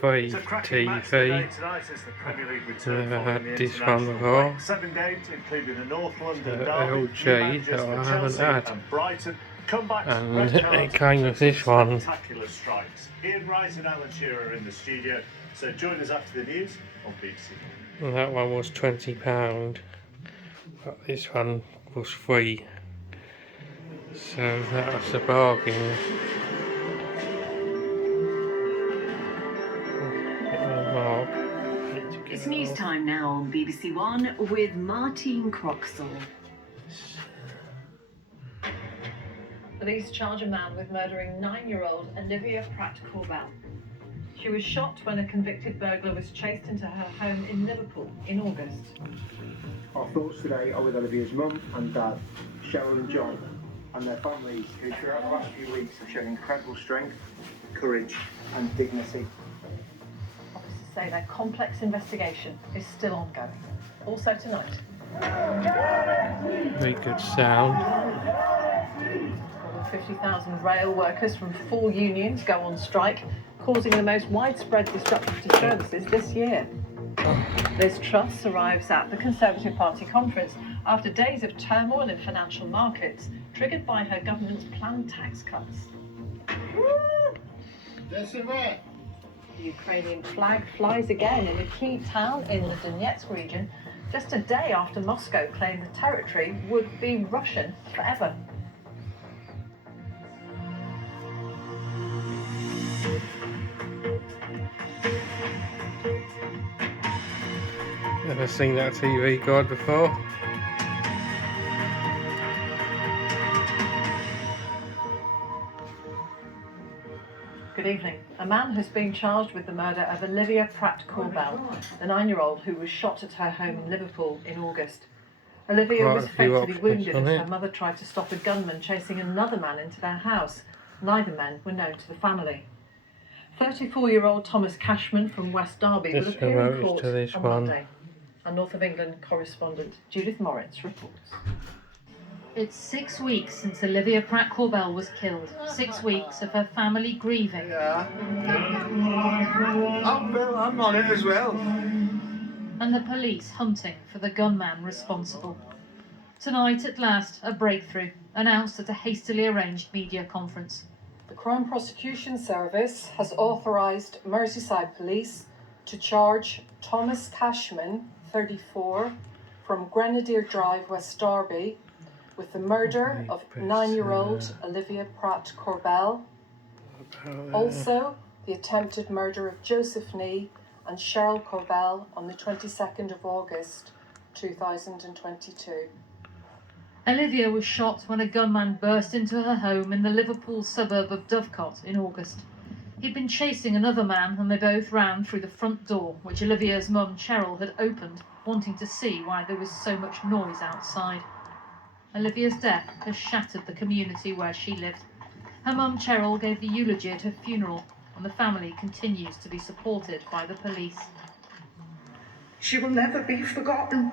Free TV. Never had this one before. LG that I haven't had. And it came with this one. Ian Wright and Alan Shearer in the studio. So join us after the news on BBC. And that one was £20, but this one was free. So that was a bargain. It's news time now on BBC One with Martine Croxall. Police charge a man with murdering 9-year-old Olivia Pratt-Corbell. She was shot when a convicted burglar was chased into her home in Liverpool in August. Our thoughts today are with Olivia's mum and dad, Cheryl and John, and their families who throughout the last few weeks have shown incredible strength, courage and dignity. Officers say their complex investigation is still ongoing. Also tonight. Very good sound. More than 50,000 rail workers from 4 unions go on strike, causing the most widespread disruption to services this year. Liz Truss arrives at the Conservative Party conference after days of turmoil in financial markets, triggered by her government's planned tax cuts. The Ukrainian flag flies again in a key town in the Donetsk region, just a day after Moscow claimed the territory would be Russian forever. Never seen that TV guide before. Good evening. A man has been charged with the murder of Olivia Pratt-Corbell, the 9-year-old who was shot at her home in Liverpool in August. Olivia was fatally wounded as her mother tried to stop a gunman chasing another man into their house. Neither men were known to the family. 34-year-old Thomas Cashman from West Derby will appear in court on Monday. Our North of England correspondent Judith Moritz reports. It's 6 weeks since Olivia Pratt-Corbell was killed. 6 weeks of her family grieving. Yeah. I'm on it as well. And the police hunting for the gunman responsible. Tonight, at last, a breakthrough announced at a hastily arranged media conference. The Crown Prosecution Service has authorised Merseyside Police to charge Thomas Cashman, 34, from Grenadier Drive, West Derby, with the murder of 9-year-old Olivia Pratt-Corbell. Also, the attempted murder of Joseph Nee and Cheryl Corbell on the 22nd of August 2022. Olivia was shot when a gunman burst into her home in the Liverpool suburb of Dovecot in August. He'd been chasing another man and they both ran through the front door, which Olivia's mum Cheryl had opened, wanting to see why there was so much noise outside. Olivia's death has shattered the community where she lived. Her mum Cheryl gave the eulogy at her funeral, and the family continues to be supported by the police. She will never be forgotten.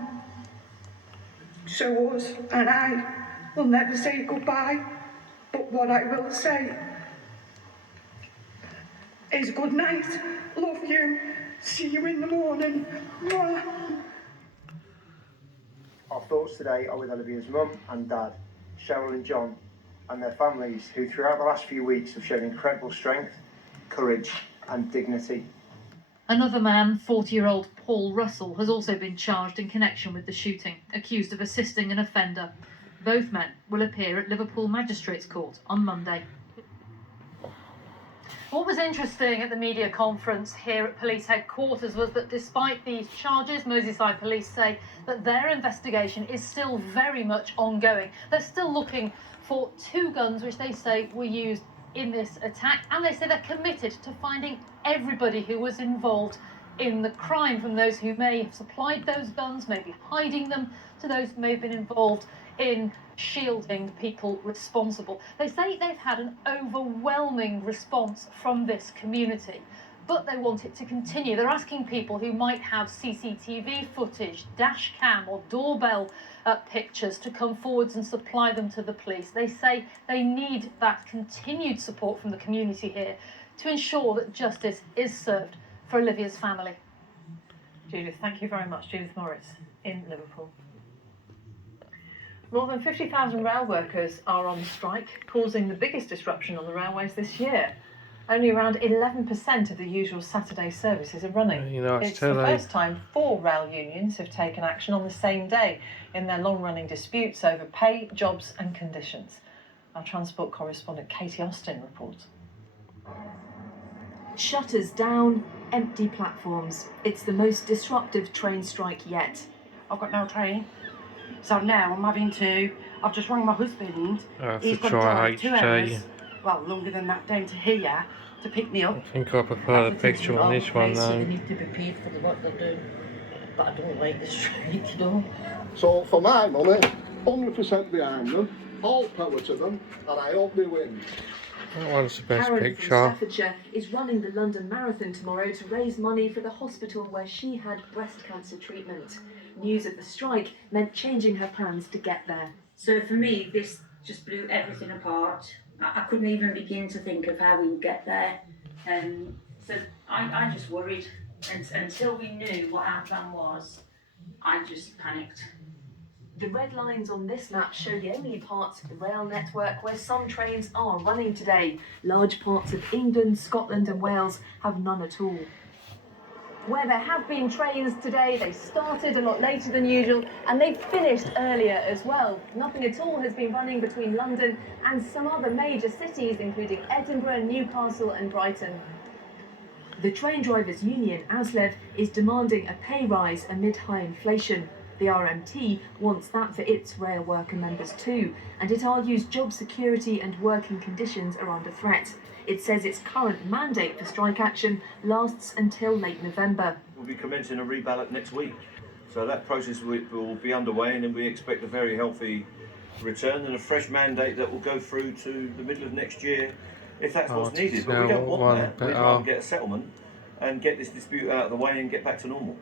So us and I will never say goodbye, but what I will say is good night, love you, see you in the morning. Mwah. Our thoughts today are with Olivia's mum and dad, Cheryl and John, and their families who throughout the last few weeks have shown incredible strength, courage and dignity. Another man, 40-year-old Paul Russell, has also been charged in connection with the shooting, accused of assisting an offender. Both men will appear at Liverpool Magistrates Court on Monday. What was interesting at the media conference here at police headquarters was that despite these charges, Merseyside police say that their investigation is still very much ongoing. They're still looking for 2 guns which they say were used in this attack, and they say they're committed to finding everybody who was involved in the crime, from those who may have supplied those guns, maybe hiding them, to those who may have been involved in shielding people responsible. They say they've had an overwhelming response from this community, but they want it to continue. They're asking people who might have CCTV footage, dash cam or doorbell pictures to come forwards and supply them to the police. They say they need that continued support from the community here to ensure that justice is served for Olivia's family. Judith, thank you very much. Judith Morris in Liverpool. More than 50,000 rail workers are on strike, causing the biggest disruption on the railways this year. Only around 11% of the usual Saturday services are running. You know, it's the first time 4 rail unions have taken action on the same day in their long-running disputes over pay, jobs and conditions. Our transport correspondent Katie Austin reports. Shutters down, empty platforms. It's the most disruptive train strike yet. I've got no train, so now I've just rang my husband. He's got to drive 2 hours, well, longer than that, down to here to pick me up. I think I prefer the picture on this one though. They need to be paid for the work they're doing, but I don't like the strike, you know. So for my money, 100% behind them, all power to them, and I hope they win. That one's the best Karen picture. from Staffordshire is running the London Marathon tomorrow to raise money for the hospital where she had breast cancer treatment. News of the strike meant changing her plans to get there. So for me, this just blew everything apart. I couldn't even begin to think of how we would get there. So I just worried. And until we knew what our plan was, I just panicked. The red lines on this map show the only parts of the rail network where some trains are running today. Large parts of England, Scotland and Wales have none at all. Where there have been trains today, they started a lot later than usual and they finished earlier as well. Nothing at all has been running between London and some other major cities, including Edinburgh, Newcastle and Brighton. The train drivers' union, ASLEV, is demanding a pay rise amid high inflation. The RMT wants that for its rail worker members too, and it argues job security and working conditions are under threat. It says its current mandate for strike action lasts until late November. We'll be commencing a reballot next week, so that process will be underway, and then we expect a very healthy return and a fresh mandate that will go through to the middle of next year if that's what's needed. But we don't want that. We'd rather get a settlement and get this dispute out of the way and get back to normal.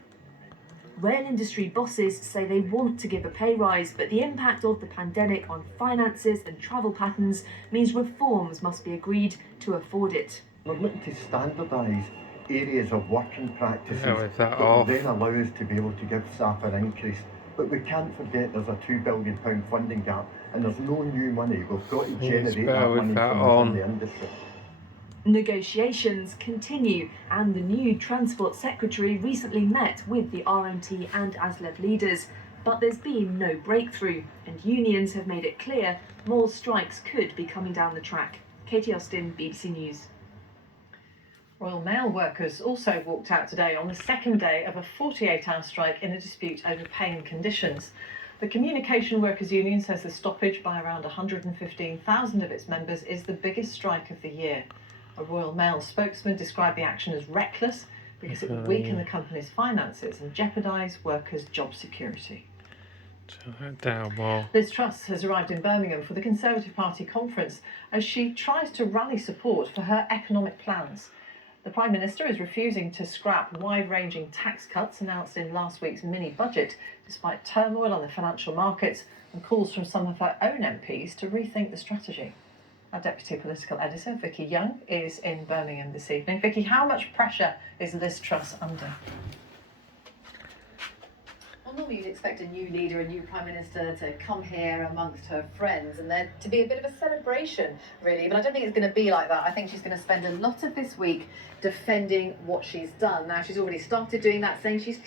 Rail industry bosses say they want to give a pay rise, but the impact of the pandemic on finances and travel patterns means reforms must be agreed to afford it. We're looking to standardise areas of working practices that then allow us to be able to give staff an increase. But we can't forget there's a £2 billion funding gap and there's no new money. We've got to generate that money from the industry. Negotiations continue, and the new Transport Secretary recently met with the RMT and ASLEV leaders. But there's been no breakthrough, and unions have made it clear more strikes could be coming down the track. Katie Austin, BBC News. Royal Mail workers also walked out today on the second day of a 48-hour strike in a dispute over pay and conditions. The Communication Workers Union says the stoppage by around 115,000 of its members is the biggest strike of the year. A Royal Mail spokesman described the action as reckless because it would weaken the company's finances and jeopardise workers' job security. Liz Truss has arrived in Birmingham for the Conservative Party conference as she tries to rally support for her economic plans. The Prime Minister is refusing to scrap wide-ranging tax cuts announced in last week's mini-budget, despite turmoil on the financial markets and calls from some of her own MPs to rethink the strategy. Our Deputy Political Editor, Vicky Young, is in Birmingham this evening. Vicky, how much pressure is Liz Truss under? Well, normally you'd expect a new leader, a new Prime Minister to come here amongst her friends and there to be a bit of a celebration, really. But I don't think it's going to be like that. I think she's going to spend a lot of this week defending what she's done. Now, she's already started doing that, saying she's